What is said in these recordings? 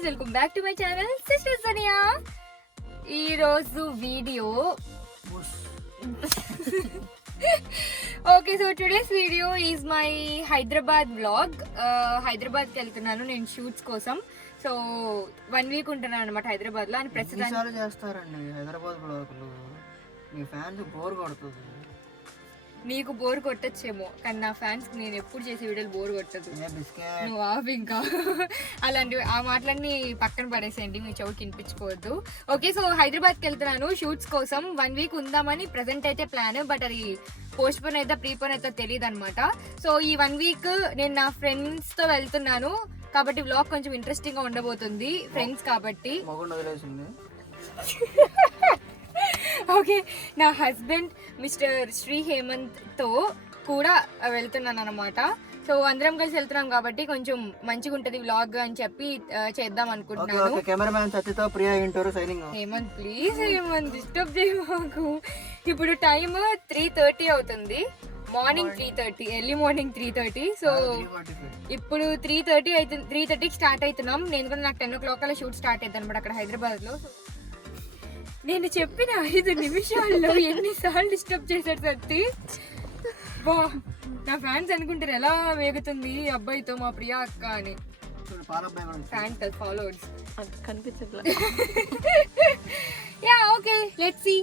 Guys, welcome back to my channel sister Sania. ఈ రోజు video okay, so today's video is my Hyderabad vlog. హైదరాబాద్కి వెళ్తున్నాను నేను షూట్స్ కోసం. సో 1 వీక్ ఉంటున్నాను అనమాట హైదరాబాద్లో. అని ప్రస్తుతానికి చేస్తారండి హైదరాబాద్ వ్లాగ్లు. మీ ఫ్యాన్స్ బోర్ కొడుతుంది. నీకు బోర్ కొట్టచ్చేమో, కానీ నా ఫ్యాన్స్ నేను ఎప్పుడు చేసే వీడియోలు బోర్ కొట్టదు. నువ్వు ఆఫ్ ఇంకా అలాంటివి ఆ మాటలన్నీ పక్కన పడేసేయండి, మీ చెవుకి వినిపించుకోవద్దు. ఓకే, సో హైదరాబాద్కి వెళ్తున్నాను షూట్స్ కోసం. 1 వీక్ ఉందామని ప్రెసెంట్ అయితే ప్లాన్, బట్ అది పోస్ట్ పోన్ అయితే ప్రీపోన్ అయితే తెలియదు అనమాట. సో ఈ 1 వీక్ నేను నా ఫ్రెండ్స్తో వెళ్తున్నాను కాబట్టి వ్లాగ్ కొంచెం ఇంట్రెస్టింగ్గా ఉండబోతుంది. ఫ్రెండ్స్ కాబట్టి ఓకే, నా హస్బెండ్ మిస్టర్ శ్రీ హేమంత్తో కూడా వెళ్తున్నాను అనమాట. సో అందరం కలిసి వెళ్తున్నాం కాబట్టి కొంచెం మంచిగా ఉంటుంది వ్లాగ్ అని చెప్పి చేద్దాం అనుకుంటున్నాను. హేమంత్ ప్లీజ్, హేమంత్ డిస్టర్బ్ చేయమాకు. ఇప్పుడు టైం 3:30 అవుతుంది, మార్నింగ్ 3:30, ఎర్లీ మార్నింగ్ 3:30. సో ఇప్పుడు 3:30 అవుతుంది, 3:30కి స్టార్ట్ అవుతున్నాం. నేను కూడా నాకు 10 o'clock అలా షూట్ స్టార్ట్ అవుతుంది అనమాట అక్కడ హైదరాబాద్లో. నేను చెప్పిన 5 నిమిషాల్లో ఎన్నిసార్లు డిస్టర్బ్ చేశాడు సత్తి. బా, నా ఫ్యాన్స్ అనుకుంటారు ఎలా వేగుతుంది అబ్బాయితో మా ప్రియా అక్క అని. ఫ్యాన్స్ ఫాలోవర్స్ కనిపించట్లా. Yeah okay, let's see.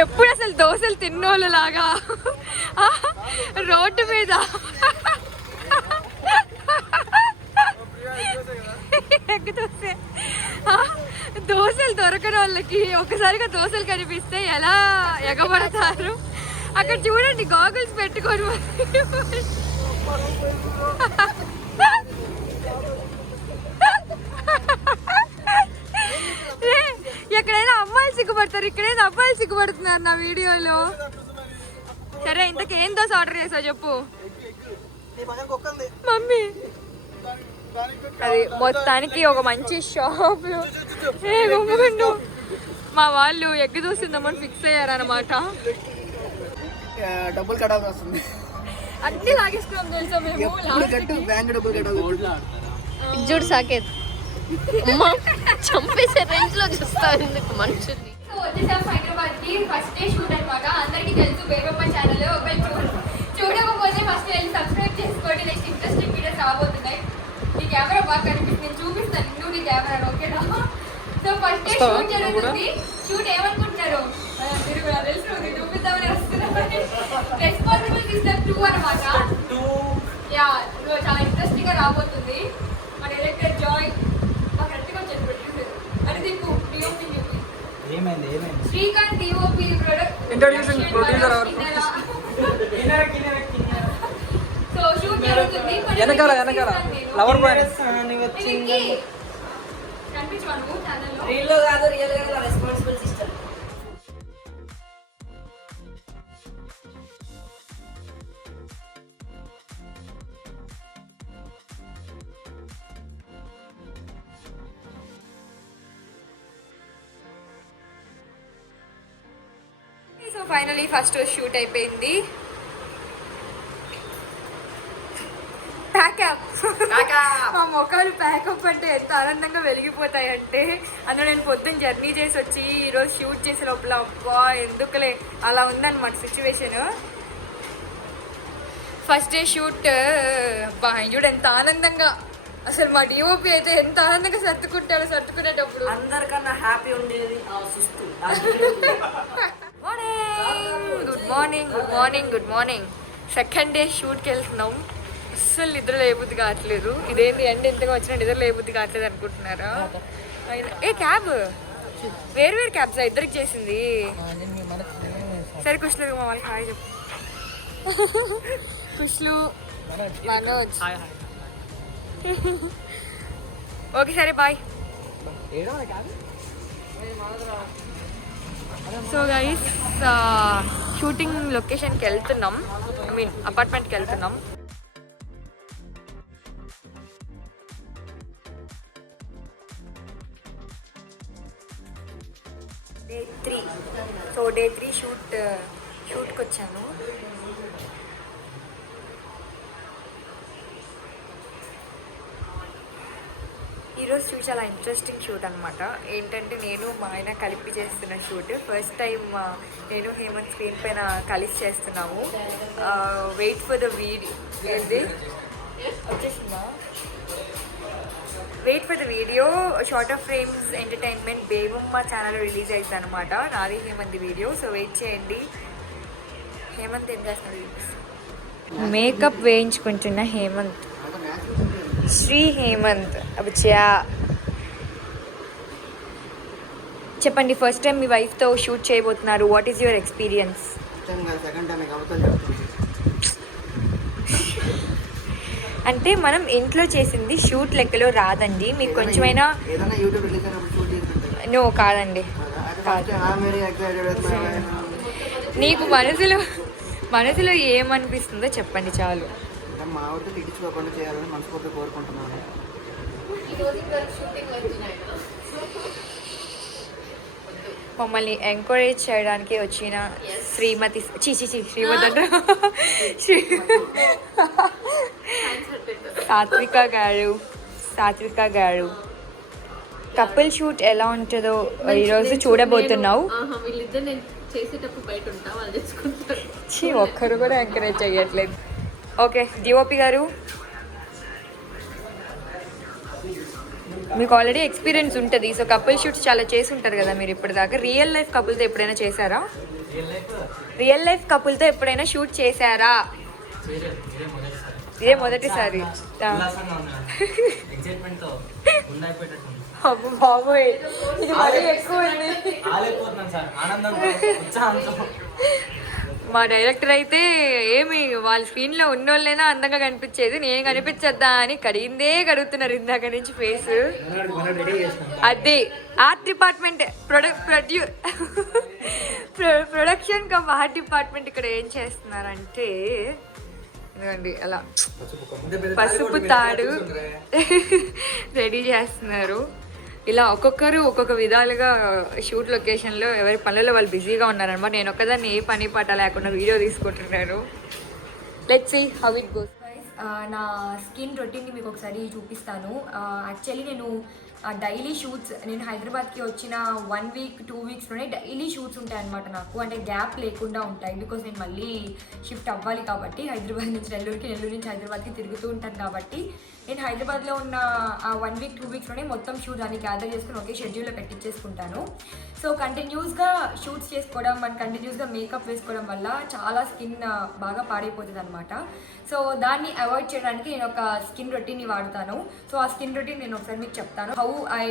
ఎప్పుడు అసలు దోశలు తిన్నోళ్ళు లాగా రోడ్డు మీద దోశలు దొరకని వాళ్ళకి ఒక్కసారిగా దోశలు కనిపిస్తే ఎలా ఎగబడతారు. అక్కడ చూడండి, గాగుల్స్ పెట్టుకొని ఎక్కడైనా అమ్మాయిలు సిగ్గుపడతారు, ఇక్కడైనా అబ్బాయిలు సిగ్గుపడుతున్నారు నా వీడియోలో. సరే, ఇంతకేం దోశ ఆర్డర్ చేసావు చెప్పు మమ్మీ. అది మొత్తానికి ఒక మంచి షాప్ లో మా వాళ్ళు ఎగ్ దోశ తిందామని ఫిక్స్ అయ్యారనమాట. డబ్బులు కట్టాల్సి వస్తుంది, అన్ని లాగేసుకున్నాం తెలుసా మేము. చూడు సాకేత్ చంపేసే రేంజ్ లో చూస్తారు ఎందుకు మనుషుల్ని. సో వచ్చేసాం హైదరాబాద్ కి. ఫస్ట్ డే షూట్ అనమాట. అందరికీ తెలుసు బేబమ్మ ఛానల్. చూడకపోతే ఫస్ట్ వెళ్ళి సబ్స్క్రైబ్ చేసుకోండి. నెక్స్ట్ ఇంట్రెస్టింగ్ వీడియోస్ రాబోతున్నాయి. నీ కెమెరా బాగా కనిపిస్తుంది, నేను చూపిస్తాను నువ్వు నీ కెమెరా, ఓకేనా? సో ఫస్ట్ డే షూట్ జరుగుతుంది. షూట్ ఏమనుకుంటున్నారు మీరు కూడా తెలుసు, నేను చూపిద్దామని వస్తున్నాను. రెస్పాన్సిబుల్ సిస్టమ్ 2 అనమాట. యా, చాలా ఇంట్రెస్టింగ్ గా రాబోతుంది. మన director Joy Srikanth DOP introducing producer so shoot జరుగుతుంది. వెనకాల లవర్ బాయ్ కనిపించాను ఛానల్లో. రీల్ లో కాదు, రియల్ గా responsible system. So finally first shoot అయిపోయింది. ప్యాకప్. మా మొక్కలు ప్యాకప్ అంటే ఎంత ఆనందంగా వెలిగిపోతాయంటే, అందులో నేను పొద్దున్న జర్నీ చేసి వచ్చి ఈరోజు షూట్ చేసే లోపల అబ్బా ఎందుకులే అలా ఉందన్నమాట సిచ్యువేషన్. ఫస్ట్ డే షూట్ అబ్బా చూడు ఎంత ఆనందంగా, అసలు మా డిఓపి అయితే ఎంత ఆనందంగా సర్దుకునేటప్పుడు అందరికన్నా హ్యాపీ ఉండేది. Good morning. సెకండ్ డే షూట్కి వెళ్తున్నాం. అస్సలు నిద్ర లేబుద్ది కావట్లేదు. ఇదేంటి ఎండ ఎంతగా వచ్చినా నిద్ర లేబుద్ది కావట్లేదు అనుకుంటున్నారా? ఏ క్యాబ్ వేరు క్యాబ్స్ ఇద్దరికి చేసింది. సరే కుష్లు మా వాళ్ళకి హాయ్ చెప్పు. కుష్లు మనోజ్. ఓకే సరే బాయ్. సో గైస్ షూటింగ్ లొకేషన్కి వెళ్తున్నాం, ఐ మీన్ అపార్ట్మెంట్కి వెళ్తున్నాం. డే 3. సో డే 3 షూట్కి వచ్చాను. ఈరోజు షూట్ చాలా ఇంట్రెస్టింగ్ షూట్ అనమాట. ఏంటంటే నేను మా ఆయన కలిపి చేస్తున్న షూట్. ఫస్ట్ టైం నేను హేమంత్ స్క్రీన్ పైన కలిసి చేస్తున్నాము. Wait for the video. ఏంటి వచ్చేసిందా? Wait for the video. Short of frames entertainment Bebamma channel release అవుతుంది అనమాట. నాది హేమంత్ వీడియో. సో వెయిట్ చేయండి. హేమంత్ ఏం చేస్తున్నాడు? మేకప్ వేయించుకుంటున్న హేమంత్, శ్రీ హేమంత్. అబ్బా చెప్పండి, ఫస్ట్ టైం మీ వైఫ్తో షూట్ చేయబోతున్నారు. What is your experience? అంటే మనం ఇంట్లో చేసింది షూట్ లెక్కలో రాదండి. మీకు కొంచెమైనా నో కాదండి, కాదు. నీకు మనసులో ఏమనిపిస్తుందో చెప్పండి చాలు. మా ఊరితో తిట్టించుకోకుండా చేయాలని మనస్ఫూర్తిగా కోరుకుంటున్నాను. మమ్మల్ని ఎంకరేజ్ చేయడానికి వచ్చిన శ్రీమతి సాత్విక గారు కపుల్ షూట్ ఎలా ఉంటుందో ఈరోజు చూడబోతున్నావు. వీళ్ళిద్దరు నేను చేసేటప్పుడు బయట ఉంటా, వాళ్ళు చేసుకుంటారు. ఒక్కరు కూడా ఎంకరేజ్ చేయట్లేదు. ఓకే డిఓపి గారు, మీకు ఆల్రెడీ ఎక్స్పీరియన్స్ ఉంటుంది. సో కపుల్ షూట్స్ చాలా చేసి ఉంటారు కదా మీరు ఇప్పటిదాకా. రియల్ లైఫ్ కపుల్తో ఎప్పుడైనా చేశారా? రియల్ లైఫ్ కపుల్తో ఎప్పుడైనా షూట్ చేశారా? ఇదే మొదటిసారి. బాబోయ్ ఇది మరీ ఎక్కువ. మా డైరెక్టర్ అయితే ఏమి వాళ్ళ స్క్రీన్లో ఉన్నోళ్ళైనా అందంగా కనిపించేది, నేను కనిపించద్దా అని కడిగిందే కడుగుతున్నారు ఇందాక నుంచి ఫేస్. అదే art department production come art department ఇక్కడ ఏం చేస్తున్నారంటే ఇదిగోండి అలా పసుపు తాడు రెడీ చేస్తున్నారు. ఇలా ఒక్కొక్కరు ఒక్కొక్క విధాలుగా షూట్ లొకేషన్లో ఎవరి పనులలో వాళ్ళు బిజీగా ఉన్నారనమాట. నేను ఒక్కదాన్ని ఏ పని పాట లేకుండా వీడియో తీసుకుంటున్నాను. Let's see how it goes. నా స్కిన్ రొటీన్ని మీకు ఒకసారి చూపిస్తాను. యాక్చువల్లీ నేను డైలీ షూట్స్, నేను హైదరాబాద్కి వచ్చిన 1 వీక్ 2 వీక్స్లోనే డైలీ షూట్స్ ఉంటాయి అనమాట నాకు. అంటే గ్యాప్ లేకుండా ఉంటాయి, బికాస్ నేను మళ్ళీ షిఫ్ట్ అవ్వాలి కాబట్టి. హైదరాబాద్ నుంచి నెల్లూరుకి, నెల్లూరు నుంచి హైదరాబాద్కి తిరుగుతూ ఉంటాను కాబట్టి నేను హైదరాబాద్లో ఉన్న ఆ 1 వీక్ 2 వీక్స్లోనే మొత్తం షూట్స్ అన్ని గ్యాదర్ చేసుకుని ఒకే షెడ్యూల్లో పెట్టించేసుకుంటాను. సో కంటిన్యూస్గా షూట్స్ చేసుకోవడం అండ్ కంటిన్యూస్గా మేకప్ వేసుకోవడం వల్ల చాలా స్కిన్ బాగా పాడైపోతుంది అనమాట. సో దాన్ని అవాయిడ్ చేయడానికి నేను ఒక స్కిన్ రొటీన్ని వాడతాను. సో ఆ స్కిన్ రొటీన్ నేను ఒకసారి మీకు చెప్తాను. How I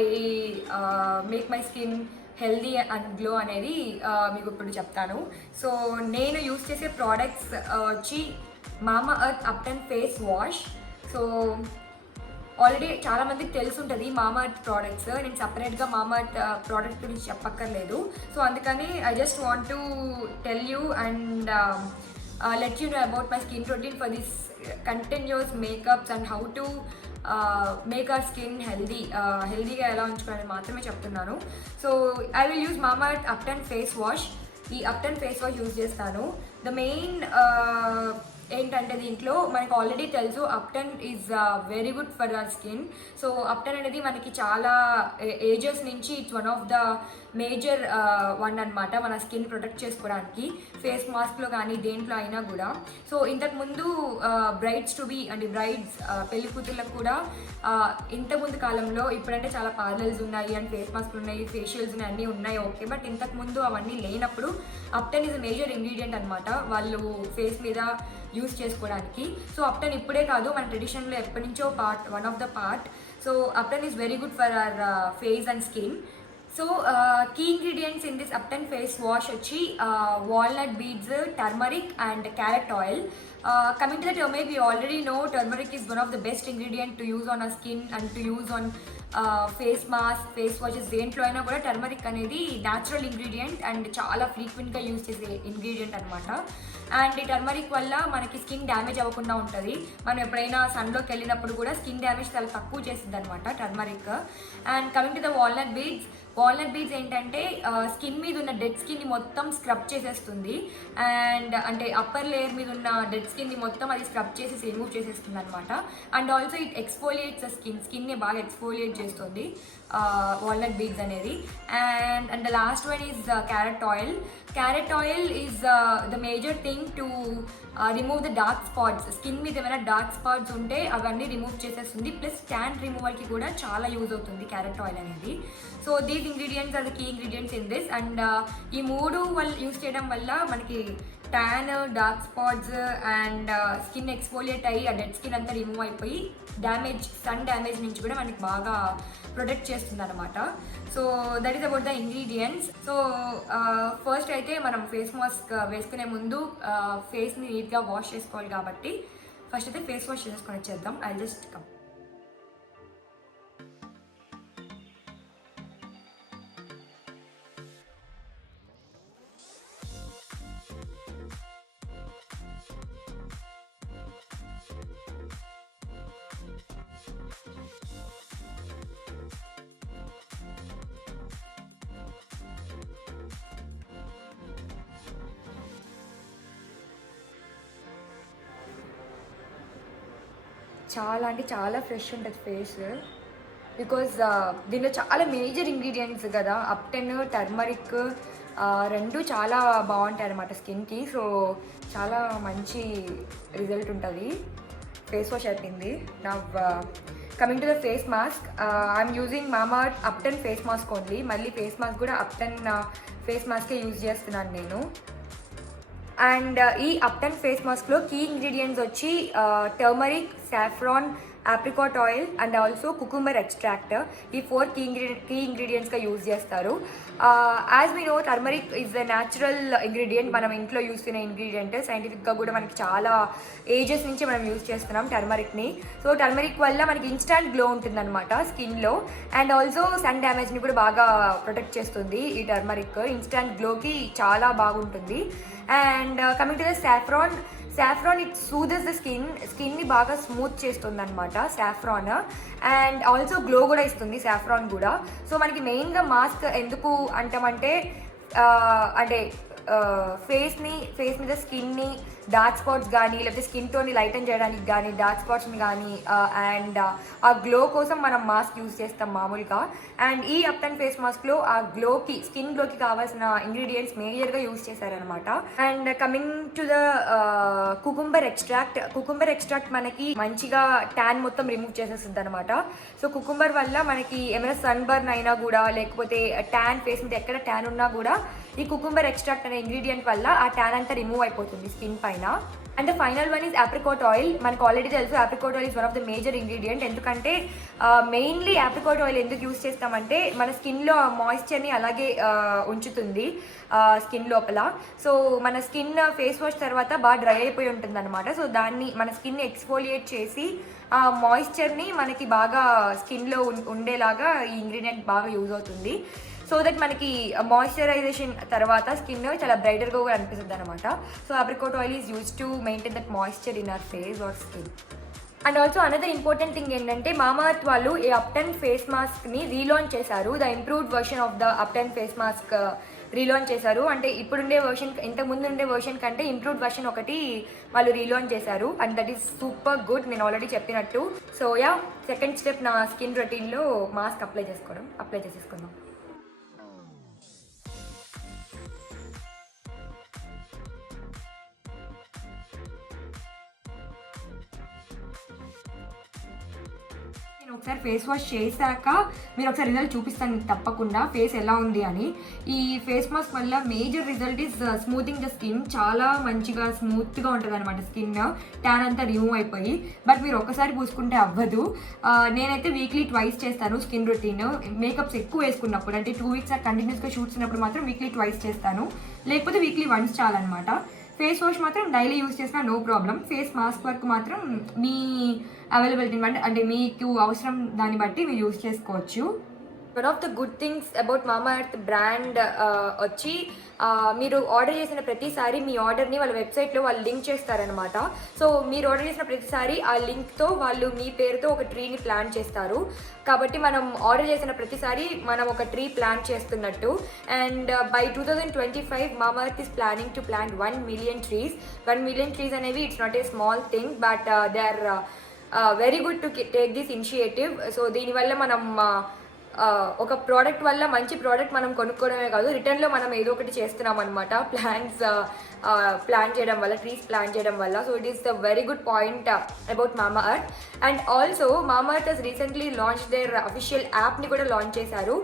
make my skin healthy and glow అనేది మీకు ఇప్పుడు చెప్తాను. సో నేను యూస్ చేసే ప్రోడక్ట్స్ వచ్చి మామా earth up and face wash. So already చాలామందికి తెలుసుంటుంది మామా ఎర్త్ ప్రోడక్ట్స్. నేను సపరేట్గా మామా ఎర్త్ ప్రోడక్ట్ గురించి చెప్పక్కర్లేదు. సో అందుకని I just want to tell you and let you know about my skin routine for this continuous makeups and how to make our skin healthyగా ఎలా ఉంచుకోవాలని మాత్రమే చెప్తున్నాను. సో ఐ విల్ యూజ్ మామా earth Upton face wash. ఈ Upton face wash use చేస్తాను. The main ఏంటంటే దీంట్లో మనకు ఆల్రెడీ తెలుసు Upton is very good for our skin. So Upton అనేది మనకి చాలా ఏజెస్ నుంచి it's one of the major one అనమాట మన స్కిన్ ప్రొటెక్ట్ చేసుకోవడానికి, ఫేస్ మాస్క్లో కానీ దేంట్లో అయినా కూడా. సో ఇంతకుముందు బ్రైడ్స్ టు బీ అంటే బ్రైడ్స్ పెళ్లి కూతుర్లకు కూడా ఇంతకుముందు కాలంలో, ఇప్పుడంటే చాలా పార్లర్స్ ఉన్నాయి అండ్ ఫేస్ మాస్క్లు ఉన్నాయి, ఫేషియల్స్ ఉన్నాయి, అన్నీ ఉన్నాయి ఓకే. బట్ ఇంతకుముందు అవన్నీ లేనప్పుడు అప్టన్ ఈజ్ మేజర్ ఇంగ్రీడియంట్ అనమాట వాళ్ళు ఫేస్ మీద యూస్ చేసుకోవడానికి. సో అప్టన్ ఇప్పుడే కాదు, మన ట్రెడిషన్లో ఎప్పటి నుంచో one of the part. So ubtan is very good for our face and skin. So key ingredients in this ubtan face wash వచ్చి walnut beads, turmeric and carrot oil. Coming to the turmeric, we already know turmeric is one of the best ingredient to use on our skin and to use on face mask, face washes, దేంట్లో అయినా కూడా turmeric అనేది natural ingredient and చాలా ఫ్రీక్వెంట్గా use చేసే ingredient అనమాట. And ఈ turmeric వల్ల మనకి స్కిన్ డ్యామేజ్ అవ్వకుండా ఉంటుంది. మనం ఎప్పుడైనా సన్లోకి వెళ్ళినప్పుడు కూడా స్కిన్ డ్యామేజ్ చాలా తక్కువ చేస్తుంది అనమాట turmeric. And coming to the walnut beads ఏంటంటే స్కిన్ మీద ఉన్న డెడ్ స్కిన్ని మొత్తం స్క్రబ్ చేసేస్తుంది. అండ్ అంటే అప్పర్ లేయర్ మీద ఉన్న డెడ్ స్కిన్ని మొత్తం అది స్క్రబ్ చేసేసి రిమూవ్ చేసేస్తుంది అనమాట. అండ్ ఆల్సో ఇట్ ఎక్స్ఫోలియేట్స్ ద స్కిన్ని బాగా ఎక్స్ఫోలియేట్ చేస్తుంది వాల్నట్ బీడ్స్ అనేది. And the last one is carrot oil is the major thing to remove the dark spots. Skin మీద ఏమైనా డార్క్ స్పాట్స్ ఉంటే అవన్నీ రిమూవ్ చేసేస్తుంది. ప్లస్ ట్యాన్ రిమూవల్కి కూడా చాలా యూజ్ అవుతుంది క్యారెట్ ఆయిల్ అనేది. So these ingredients are the key ingredients in this. And ఈ మూడు వల్ల యూజ్ చేయడం వల్ల మనకి tan, dark spots and skin exfoliate అయ్యి ఆ డెడ్ స్కిన్ అంతా రిమూవ్ అయిపోయి సన్ డ్యామేజ్ నుంచి కూడా మనకి బాగా ప్రొటెక్ట్ చేస్తుంది అనమాట. So that is about the ingredients. So first అయితే మనం ఫేస్ మాస్క్ వేసుకునే ముందు ఫేస్ని నీట్గా వాష్ చేసుకోవాలి కాబట్టి ఫస్ట్ అయితే ఫేస్ వాష్ చేసుకొని వచ్చేద్దాం. I just come. చాలా అంటే చాలా ఫ్రెష్ ఉంటుంది ఫేస్. బికాజ్ దీనిలో చాలా మేజర్ ఇంగ్రీడియంట్స్ కదా, అప్టెన్, టర్మరిక్ రెండు చాలా బాగుంటాయి అన్నమాట స్కిన్కి. సో చాలా మంచి రిజల్ట్ ఉంటుంది. ఫేస్ వాష్ అయిపోయింది. నా coming to the face mask, I'm using Mamaearth ubtan face mask only. మళ్ళీ ఫేస్ మాస్క్ కూడా అప్టెన్ ఫేస్ మాస్కే యూజ్ చేస్తున్నాను నేను. అండ్ ఈ అప్టెన్ ఫేస్ మాస్క్లో కీ ఇంగ్రీడియంట్స్ వచ్చి turmeric, saffron, apricot oil and also cucumber extract. ఈ 4 కీ ఇంగ్రీడియంట్స్గా యూజ్ చేస్తారు. As we know turmeric is the natural ingredient. మనం ఇంట్లో యూజ్ చేసిన ఇంగ్రీడియంట్. సైంటిఫిక్గా కూడా మనకి చాలా ఏజెస్ నుంచి మనం యూజ్ చేస్తున్నాం టర్మరిక్ని. సో టర్మరిక్ వల్ల మనకి ఇన్స్టాంట్ గ్లో ఉంటుందన్నమాట స్కిన్లో. అండ్ ఆల్సో సన్ డ్యామేజ్ని కూడా బాగా ప్రొటెక్ట్ చేస్తుంది ఈ టర్మరిక్. ఇన్స్టాంట్ గ్లోకి చాలా బాగుంటుంది. And coming to the saffron it soothes the స్కిన్ని బాగా స్మూత్ చేస్తుంది అనమాట సాఫ్రాన్. అండ్ ఆల్సో గ్లో కూడా ఇస్తుంది సాఫ్రాన్ కూడా. సో మనకి మెయిన్గా మాస్క్ ఎందుకు అంటామంటే అంటే ఫేస్ మీద స్కిన్ని డార్క్ స్పాట్స్ కానీ లేకపోతే స్కిన్ టోన్ని లైటన్ చేయడానికి కానీ డార్క్ స్పాట్స్ని కానీ అండ్ ఆ గ్లో కోసం మనం మాస్క్ యూజ్ చేస్తాం మామూలుగా. అండ్ ఈ అప్టెన్ ఫేస్ మాస్క్లో ఆ స్కిన్ గ్లోకి కావాల్సిన ఇంగ్రీడియంట్స్ మేజర్గా యూజ్ చేశారనమాట. And coming to the cucumber extract మనకి మంచిగా ట్యాన్ మొత్తం రిమూవ్ చేసేస్తుంది అనమాట. సో కుకుంబర్ వల్ల మనకి ఏమైనా సన్ బర్న్ అయినా కూడా లేకపోతే ట్యాన్ ఫేస్ మీద ఎక్కడ ట్యాన్ ఉన్నా కూడా ఈ కుకుంబర్ ఎక్స్ట్రాక్ట్ అనే ఇంగ్రీడియంట్ వల్ల ఆ ట్యాన్ అంతా రిమూవ్ అయిపోతుంది స్కిన్ పైన. And the final one is apricot oil. మనకు ఆల్రెడీ తెలుసు apricot oil is one of the major ingredient. ఎందుకంటే మెయిన్లీ ఆప్రికాట్ ఆయిల్ ఎందుకు యూజ్ చేస్తామంటే మన స్కిన్లో మాయిశ్చర్ని అలాగే ఉంచుతుంది స్కిన్ లోపల. సో మన స్కిన్ ఫేస్ వాష్ తర్వాత బాగా డ్రై అయిపోయి ఉంటుంది అనమాట. సో దాన్ని మన స్కిన్ని ఎక్స్ఫోలియేట్ చేసి ఆ మాయిశ్చర్ని మనకి బాగా స్కిన్లో ఉండేలాగా ఈ ఇంగ్రీడియంట్ బాగా యూజ్ అవుతుంది. సో దట్ మనకి మాయిశ్చరైజేషన్ తర్వాత స్కిన్ చాలా బ్రైటర్గా కూడా అనిపిస్తుంది అనమాట. So apricot oil is use to maintain that moisture in our face are skin. And also another important thing ఏంటంటే మామాఅర్త్ వాళ్ళు ఈ అప్టెన్ ఫేస్ మాస్క్ని రీలాంచ్ చేశారు. The improved version of the అప్టెన్ face mask relaunch చేశారు. అంటే ఇప్పుడుండే వర్షన్ ఇంతకుముందు ఉండే వర్షన్ కంటే ఇంప్రూవ్డ్ వర్షన్ ఒకటి వాళ్ళు రీలాంచ్ చేశారు. And that is super good, నేను ఆల్రెడీ చెప్పినట్టు. సో యా, సెకండ్ స్టెప్ నా స్కిన్ రొటీన్లో మాస్క్ అప్లై చేసేసుకుందాం. ఒకసారి ఫేస్ వాష్ చేశాక మీరు ఒకసారి రిజల్ట్ చూపిస్తాను తప్పకుండా ఫేస్ ఎలా ఉంది అని. ఈ ఫేస్ మాస్క్ వల్ల major result is smoothing the skin. చాలా మంచిగా స్మూత్గా ఉంటుంది అనమాట స్కిన్. ట్యాన్ అంతా రిమూవ్ అయిపోయి. బట్ మీరు ఒక్కసారి పూసుకుంటే అవ్వదు. నేనైతే వీక్లీ ట్వైస్ చేస్తాను స్కిన్ రొటీన్. మేకప్స్ ఎక్కువ వేసుకున్నప్పుడు అంటే 2 weeks కంటిన్యూస్గా షూట్స్ ఉన్నప్పుడు మాత్రం వీక్లీ ట్వైస్ చేస్తాను. లేకపోతే వీక్లీ వన్స్ చాలన్నమాట. ఫేస్ వాష్ మాత్రం డైలీ యూస్ చేసినా no problem. Face mask work మాత్రం మీ అవైలబిలిటీ అంటే మీకు అవసరం దాన్ని బట్టి మీరు యూస్ చేసుకోవచ్చు. One of the good things about మామా ఎర్త్ బ్రాండ్ వచ్చి మీరు ఆర్డర్ చేసిన ప్రతిసారి మీ ఆర్డర్ని వాళ్ళ వెబ్సైట్లో వాళ్ళు లింక్ చేస్తారనమాట. సో మీరు ఆర్డర్ చేసిన ప్రతిసారి ఆ లింక్తో వాళ్ళు మీ పేరుతో ఒక ట్రీని ప్లాన్ చేస్తారు. కాబట్టి మనం ఆర్డర్ చేసిన ప్రతిసారి మనం ఒక ట్రీ ప్లాన్ చేస్తున్నట్టు. And by 2025 Mamaearth is planning to plant 1 million trees. 1 million trees అనేవి it's not a small thing, but they are very good to take this initiative. So దీనివల్ల మనం ఒక ప్రోడక్ట్ వల్ల మంచి ప్రోడక్ట్ మనం కొనుక్కోవడమే కాదు, రిటర్న్లో మనం ఏదో ఒకటి చేస్తున్నాం అనమాట ప్లాన్స్ ప్లాన్ చేయడం వల్ల, ట్రీస్ ప్లాన్ చేయడం వల్ల. So it is the very good point about Mamaearth. And also Mamaearth has recently launch their official యాప్ని కూడా లాంచ్ చేశారు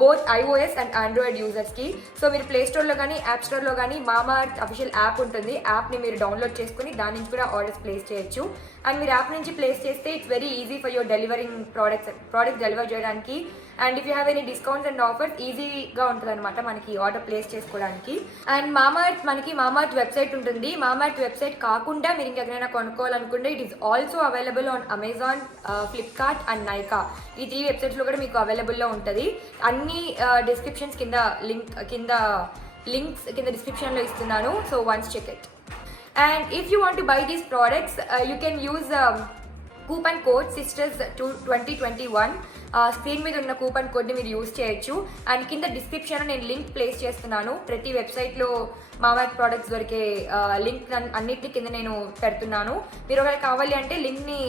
బోత్ iOS అండ్ ఆండ్రాయిడ్ యూజర్స్కి. సో మీరు ప్లే స్టోర్లో కానీ యాప్ స్టోర్లో కానీ మామా ఎర్త్ అఫీషియల్ యాప్ ఉంటుంది. యాప్ని మీరు డౌన్లోడ్ చేసుకుని దాని నుంచి కూడా ఆర్డర్స్ ప్లేస్ చేయొచ్చు. అండ్ మీరు యాప్ నుంచి ప్లేస్ చేస్తే it's very easy for your delivering products deliver చేయడానికి. And if you have any discounts and offers ఈజీగా ఉంటుంది అనమాట మనకి ఆర్డర్ ప్లేస్ చేసుకోవడానికి. అండ్ మామా ఎర్త్ మనకి మామా ఎర్త్ వెబ్సైట్ ఉంటుంది. మామా ఎర్త్ వెబ్సైట్ కాకుండా మీరు ఇంకెక్కడైనా కొనుక్కోవాలనుకుంటే it is also available on Amazon, Flipkart and Nykaa. ఈ 3 వెబ్సైట్స్లో కూడా మీకు అవైలబుల్లో ఉంటుంది. అన్ని డిస్క్రిప్షన్స్ లింక్స్ కింద డిస్క్రిప్షన్లో ఇస్తున్నాను. So once check it. And if you want to buy these products, you can use coupon code SISTERS2021. Screen మీద ఉన్న కూపన్ కోడ్ని మీరు యూజ్ చేయొచ్చు. అండ్ కింద డిస్క్రిప్షన్లో నేను లింక్ ప్లేస్ చేస్తున్నాను. ప్రతి వెబ్సైట్లో మామా ఎర్త్ ప్రోడక్ట్స్ దొరికే లింక్ అన్నిటి కింద నేను పెడుతున్నాను. మీరు ఒకవేళ కావాలి అంటే లింక్ని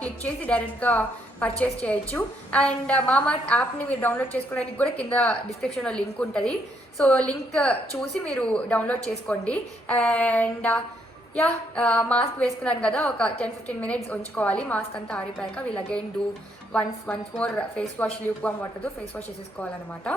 క్లిక్ చేసి డైరెక్ట్గా పర్చేస్ చేయొచ్చు. అండ్ మామా ఎర్త్ యాప్ని మీరు డౌన్లోడ్ చేసుకోవడానికి కూడా కింద డిస్క్రిప్షన్లో లింక్ ఉంటుంది. సో లింక్ చూసి మీరు డౌన్లోడ్ చేసుకోండి. అండ్ మాస్క్ వేసుకున్నాను కదా, ఒక 10-15 minutes ఉంచుకోవాలి. మాస్క్ అంతా ఆరిపోయాక we'll again do once more face wash, lukewarm వాటర్తో ఫేస్ వాష్ చేసేసుకోవాలన్నమాట.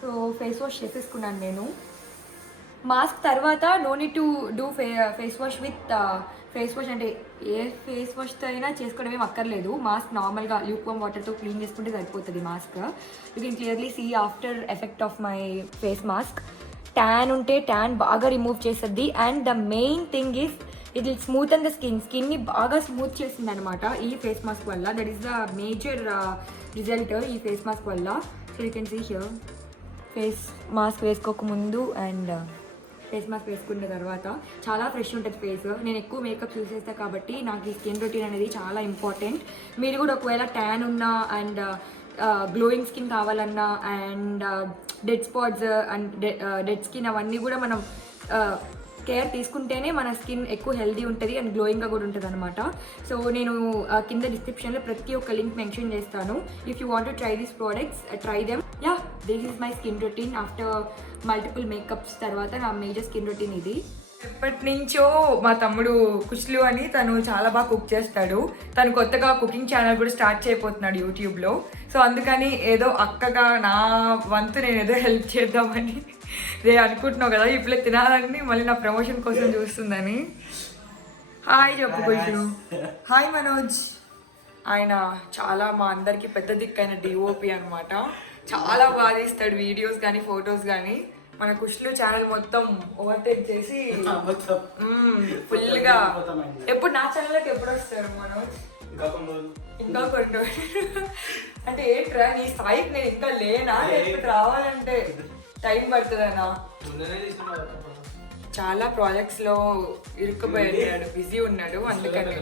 సో ఫేస్ వాష్ చేసేసుకున్నాను నేను. మాస్క్ తర్వాత no need to do face wash with face wash అంటే ఏ ఫేస్ వాష్తో అయినా చేసుకోవడం ఏం అక్కర్లేదు. మాస్క్ నార్మల్గా ల్యూక్ వామ్ వాటర్తో క్లీన్ చేసుకుంటే సరిపోతుంది mask. You can clearly see after effect of my face mask. Tan ఉంటే ట్యాన్ బాగా రిమూవ్ చేస్తుంది. And the main thing is it will smooth and the స్కిన్ని బాగా స్మూత్ చేస్తుంది అనమాట ఈ ఫేస్ మాస్క్ వల్ల. That is the major result ఈ ఫేస్ మాస్క్ వల్ల. So you can see here face mask వేసుకోకముందు అండ్ ఫేస్ మాస్క్ వేసుకున్న తర్వాత చాలా ఫ్రెష్ ఉంటుంది ఫేస్. నేను ఎక్కువ మేకప్ యూస్ చేస్తాను కాబట్టి నాకు ఈ స్కిన్ రొటీన్ అనేది చాలా ఇంపార్టెంట్. మీరు కూడా ఒకవేళ ట్యాన్ ఉన్నా అండ్ గ్లోయింగ్ స్కిన్ కావాలన్నా and dead spots and dead skin అవన్నీ కూడా మనం కేర్ తీసుకుంటేనే మన స్కిన్ ఎక్కువ హెల్దీ ఉంటుంది అండ్ గ్లోయింగ్గా కూడా ఉంటుంది అనమాట. సో నేను కింద డిస్క్రిప్షన్లో ప్రతి ఒక్క లింక్ మెన్షన్ చేస్తాను. If you want to try these products try them. This is my skin routine after multiple makeups తర్వాత నా మేజర్ స్కిన్ రొటీన్ ఇది. ఎప్పటి నుంచో మా తమ్ముడు కుష్లు అని తను చాలా బాగా కుక్ చేస్తాడు. తను కొత్తగా కుకింగ్ ఛానల్ కూడా స్టార్ట్ చేయబోతున్నాడు యూట్యూబ్లో. సో అందుకని ఏదో అక్కగా నా వంతు నేను ఏదో హెల్ప్ చేద్దామని అనుకుంటున్నావు కదా, ఇప్పుడు తినాలని మళ్ళీ నా ప్రమోషన్ కోసం చూస్తుందని. హాయ్ చెప్పు కుష్లు. హాయ్ మనోజ్. ఆయన చాలా మా అందరికి పెద్ద దిక్కైన డిఓపి అనమాట. చాలా బాగా తీస్తాడు వీడియోస్ కానీ ఫొటోస్ కానీ. మన కుష్లు ఛానల్ మొత్తం ఓవర్టేక్ చేసి ఫుల్గా. ఎప్పుడు నా ఛానల్కి ఎప్పుడు వస్తారు మనోజ్? ఇంకా కొన్ని అంటే ఏంట్రా నీ స్థాయికి నేను ఇంకా లేనా? ఎప్పుడు రావాలంటే టైం పడుతుందన్నా. చాలా ప్రాజెక్ట్స్లో ఇరుక్కుపోయాడు, బిజీ ఉన్నాడు అందుకని.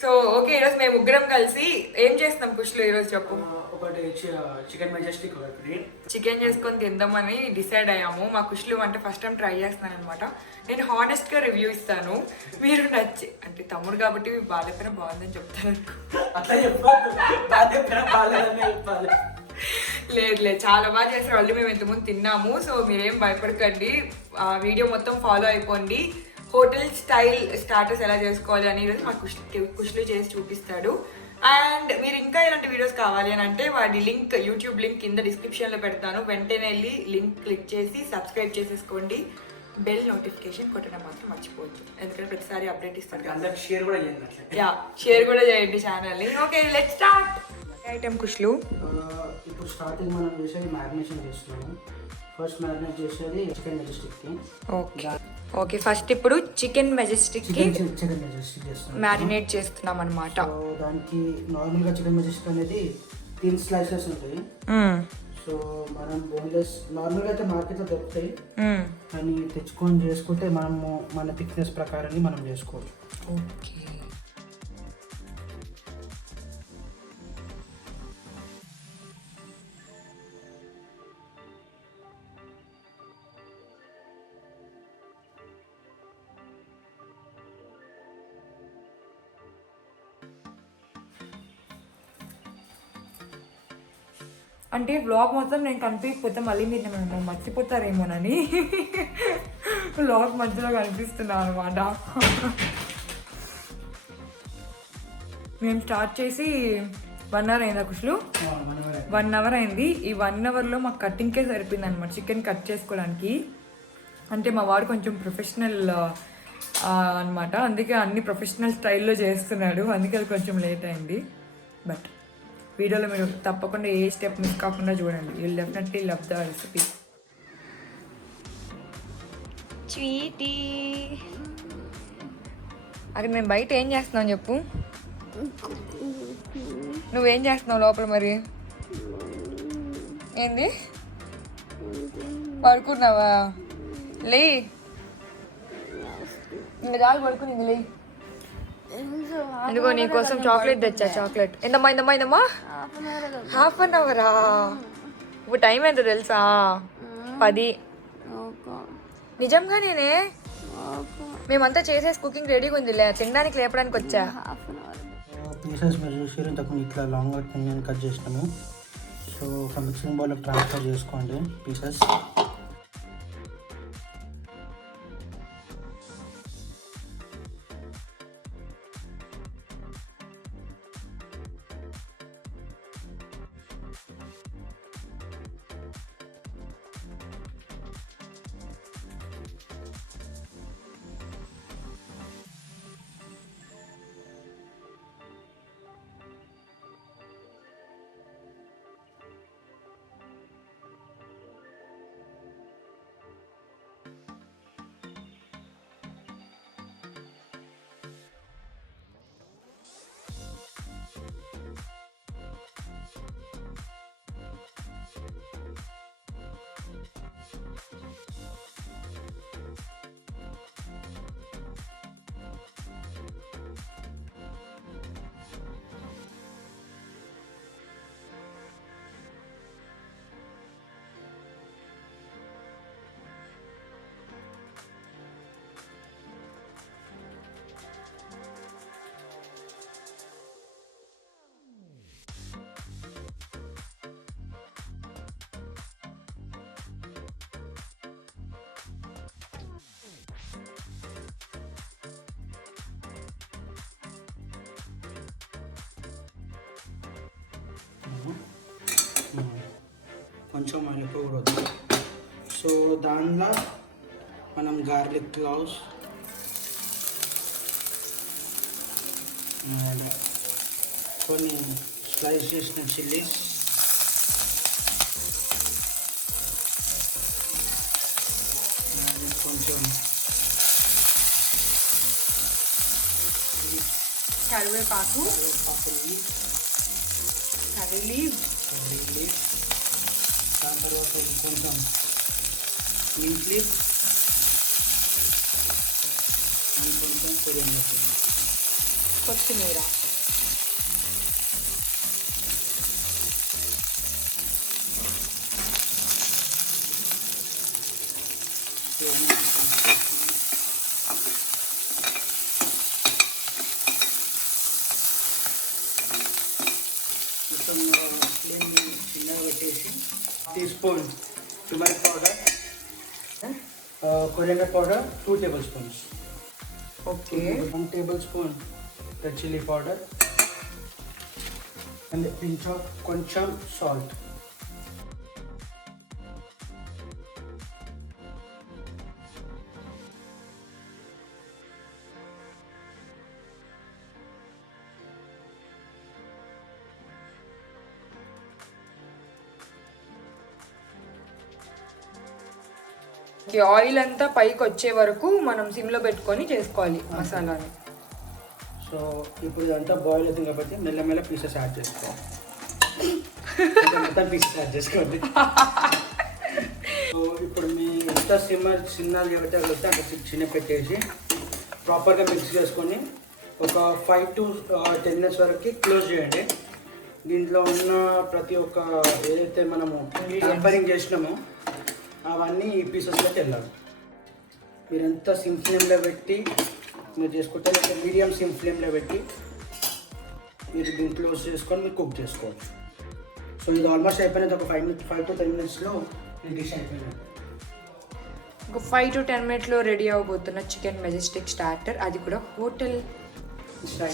సో ఓకే, ఈరోజు మేము ముగ్గురం కలిసి ఏం చేస్తాం కుష్లు ఈరోజు చెప్పు. ఒకటి చికెన్ చేసుకొని తిందామని డిసైడ్ అయ్యాము. మా కుష్లు అంటే ఫస్ట్ టైం ట్రై చేస్తున్నాను అనమాట. నేను హానెస్ట్గా రివ్యూ ఇస్తాను, మీరు నచ్చి అంటే తమ్ముడు కాబట్టి బాగాలేకపోయినా బాగుందని చెప్తాను. లేదు చాలా బాగా చేస్తారు. ఆల్రెడీ మేము ఇంతకుముందు తిన్నాము. సో మీరేం భయపడకండి, వీడియో మొత్తం ఫాలో అయిపోండి. హోటల్ స్టైల్ స్టార్టర్స్ ఎలా చేసుకోవాలి అని ఈరోజు మా కుష్లు చేసి చూపిస్తాడు. అండ్ మీరు ఇంకా ఇలాంటి వీడియోస్ కావాలి అని అంటే వాడి లింక్, యూట్యూబ్ లింక్ కింద డిస్క్రిప్షన్లో పెడతాను. వెంటనే వెళ్ళి లింక్ క్లిక్ చేసి సబ్స్క్రైబ్ చేసేసుకోండి. బెల్ నోటిఫికేషన్ కొట్టడం మాత్రం మర్చిపోవద్దు, ఎందుకంటే ప్రతిసారి అప్డేట్ ఇస్తాను. అందరికి షేర్ కూడా చేయండి. యా, షేర్ కూడా చేయండి ఛానల్ని. Okay, let's start. Item Kushlu ఇప్పుడు స్టార్టింగ్ మనం చేసేది మ్యారినేషన్ చేస్తున్నాము. ఫస్ట్ మ్యారినేట్ చేసేది చికెన్ మెజెస్టిక్కి. ఓకే ఓకే, ఫస్ట్ ఇప్పుడు చికెన్ మెజెస్టిక్కి చికెన్ మెజెస్టిక్ చేస్తున్నాం, మ్యారినేట్ చేస్తున్నాం అనమాట. సో దానికి నార్మల్గా చికెన్ మెజెస్టిక్ అనేది 3 స్లైసెస్ ఉంటాయి. సో మనం బోన్లెస్ నార్మల్గా అయితే మార్కెట్లో దొరుకుతాయి, కానీ తెచ్చుకొని చేసుకుంటే మనము మన థిక్నెస్ ప్రకారంగా మనం చేసుకోవాలి. ఓకే, అంటే వ్లాగ్ మొత్తం నేను కనిపించకపోతే మళ్ళీ మీరు నన్ను మర్చిపోతారేమోనని వ్లాగ్ మధ్యలో కనిపిస్తున్నాను అనమాట. మేము స్టార్ట్ చేసి 1 అవర్ అయిందా కుష్లు? 1 అవర్ అయింది. ఈ 1 అవర్లో మాకు కటింగ్కే సరిపోయింది అనమాట, చికెన్ కట్ చేసుకోవడానికి. అంటే మా వాడు కొంచెం ప్రొఫెషనల్ అనమాట, అందుకే అన్ని ప్రొఫెషనల్ స్టైల్లో చేస్తున్నాడు, అందుకే అది కొంచెం లేట్ అయింది. బట్ వీడియోలో మీరు తప్పకుండా ఏ స్టెప్ మిస్ కాకుండా చూడండి, you will definitely love the recipe. Sweetie, అది మేము బయట ఏం చేస్తున్నాం చెప్పు? నువ్వేం చేస్తున్నావు లోపల? మరి ఏంది, పడుకున్నావా? లే, ఇంకా చాలు పడుకుని లే. ఎందుకో నీకోసం చాక్లెట్ తెచ్చా. చాక్లెట్ ఎంతమ్మా? 1/2 అవరా? ఇప్పుడు టైం ఎంత తెలుసా? 10. నిజంగా నేనే, మేమంతా చేసేసి కుకింగ్ రెడీగా ఉందిలే, తినడానికి లేపడానికి వచ్చా. పీసెస్ మీరు చూసారు, ఇంతకు ఇట్లా లాంగ్ కట్ చేసినాము. సో ఒక మిక్సింగ్ బౌల్కి ట్రాన్స్ఫర్ చేసుకోండి పీసెస్. కొంచెం మళ్ళీపోకూడదు. సో దానిలో మనం గార్లిక్ క్లౌస్, కొన్ని స్లైస్ చేసిన చిల్లీస్, కొంచెం కరివేపాకు, కర్రీ లీవ్, దాని తర్వాత కొంచెం మింట్ లీఫ్ అండ్ కొంచెం కొరియాండర్, కొత్తిమీర. మొత్తం ఫ్లేమ్ చిన్నగా పెట్టేసి teaspoon turmeric powder, coriander powder 2 tablespoons. Okay. 1 tablespoon red chili powder, and pinch of కొంచెం సాల్ట్. ఈ ఆయిల్ అంతా పైకి వచ్చే వరకు మనం సిమ్లో పెట్టుకొని చేసుకోవాలి మసాలాని. సో ఇప్పుడు ఇదంతా బాయిల్ అవుతుంది కాబట్టి మెల్లమెల్ల పీసెస్ యాడ్ చేసుకోవాలి. మొత్తం పీసెస్ యాడ్ చేసుకోండి. సో ఇప్పుడు మీ ఎంత చిన్నలు పెట్టాలి అంత చిన్న పెట్టేసి ప్రాపర్గా మిక్స్ చేసుకొని ఒక 5 to 10 minutes వరకు క్లోజ్ చేయండి. దీంట్లో ఉన్న ప్రతి ఒక్క ఏదైతే మనము ట్యాంపరింగ్ చేసినామో అవన్నీ ఈ పీసెస్లోకి వెళ్ళాలి. మీరు ఎంత సిమ్ ఫ్లేమ్లో పెట్టి మీరు చేసుకుంటే లేకపోతే మీడియం సిమ్ ఫ్లేమ్లో పెట్టి మీరు దీన్ని క్లోజ్ చేసుకొని మీరు కుక్ చేసుకోవచ్చు. సో ఇది ఆల్మోస్ట్ అయిపోయినది. ఒక 5 to 10 minutesలో ఈ డిష్ అయిపోయినది. ఒక 5 to 10 minutesలో రెడీ అవబోతున్న చికెన్ మెజెస్టిక్ స్టార్టర్, అది కూడా హోటల్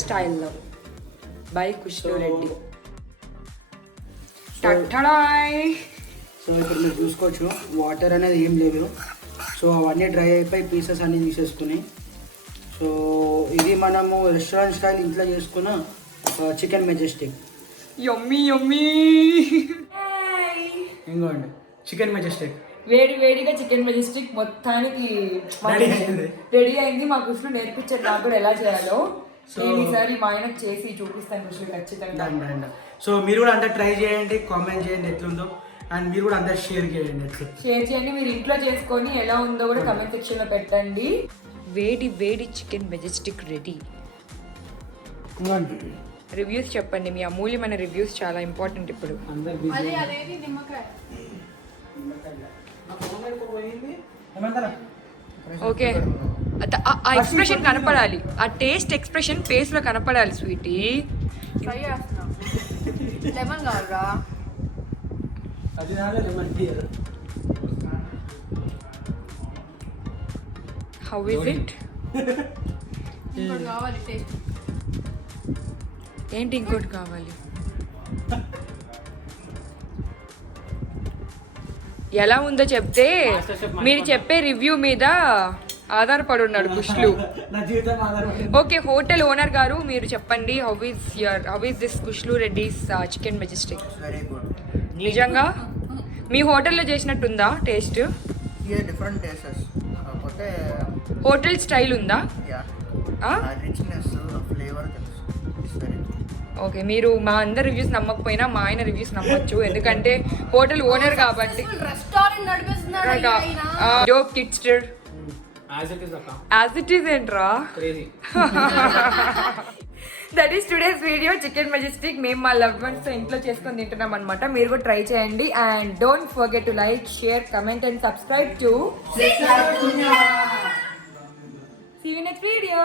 స్టైల్లో బై కుష్లో రెడ్డి. సో ఇప్పుడు మీరు చూసుకోవచ్చు వాటర్ అనేది ఏం లేదు. సో అవన్నీ డ్రై అయిపోయి పీసెస్ అన్నీ తీసేసుకుని, సో ఇది మనము రెస్టారెంట్ స్టైల్ ఇంట్లో చేసుకున్న చికెన్ మెజెస్టిక్. యమ్మీ యమ్మీ. ఇంకోండి చికెన్ మెజెస్టిక్ వేడి వేడిగా చికెన్ మెజెస్టిక్ మొత్తానికి రెడీ అయింది. మా కుష్లు నేర్పించారు నాకు కూడా ఎలా చేయాలో. నేను ఈసారి మా ఆయనకు చేసి చూపిస్తాను కుష్లు ఖచ్చితంగా. సో మీరు కూడా అందరు ట్రై చేయండి, కామెంట్ చేయండి ఎట్లుందో, అండ్ మీరు కూడా అందరు షేర్ చేయండి. షేర్ చేయండి, మీరు ఇంట్లో చేసుకొని ఎలా ఉందో కూడా కమెంట్ సెక్షన్లో పెట్టండి. వేడి వేడి చికెన్ మెజెస్టిక్ రెడీ. రివ్యూస్ చెప్పండి, మీ అమూల్యమైన రివ్యూస్ చాలా ఇంపార్టెంట్ ఇప్పుడు. ఓకే, ఆ ఎక్స్ప్రెషన్ కనపడాలి, ఆ టేస్ట్ ఎక్స్ప్రెషన్ ఫేస్ లో కనపడాలి. స్వీటీ లెమన్ కావాలరా? అది lemon tea. How is it? ఇంకోటి కావాలి టేస్ట్. ఏంటి ఇంకోటి కావాలి? ఎలా ఉందో చెప్తే మీరు చెప్పే రివ్యూ మీద ఆధారపడి ఉన్నాడు కుష్లు. ఓకే, హోటల్ ఓనర్ గారు మీరు చెప్పండి, how is this Kushlu Reddy's chicken majestic? నిజంగా మీ హోటల్లో చేసినట్టుందా టేస్ట్? డిఫరెంట్ టేస్టెస్, కాకపోతే హోటల్ స్టైల్ ఉందా? రిచ్నెస్ ఫ్లేవర్ తెలుసు. ఓకే, మీరు మా అందరి రివ్యూస్ నమ్మకపోయినా మా ఆయన రివ్యూస్ నమ్మొచ్చు, ఎందుకంటే హోటల్ ఓనర్ కాబట్టి. రెస్టారెంట్ నడిపిస్తున్నాడు జోక్ కిడ్స్టర్ యాజ్ ఇట్ ఈస్ ఏంట్రా. That is today's video chicken Majestic. మేము మా లవ్డ్ వన్స్ తో ఇంట్లో చేసుకొని తింటున్నాం అనమాట. మీరు కూడా ట్రై చేయండి and don't forget to like, share, comment and subscribe to. See you next video.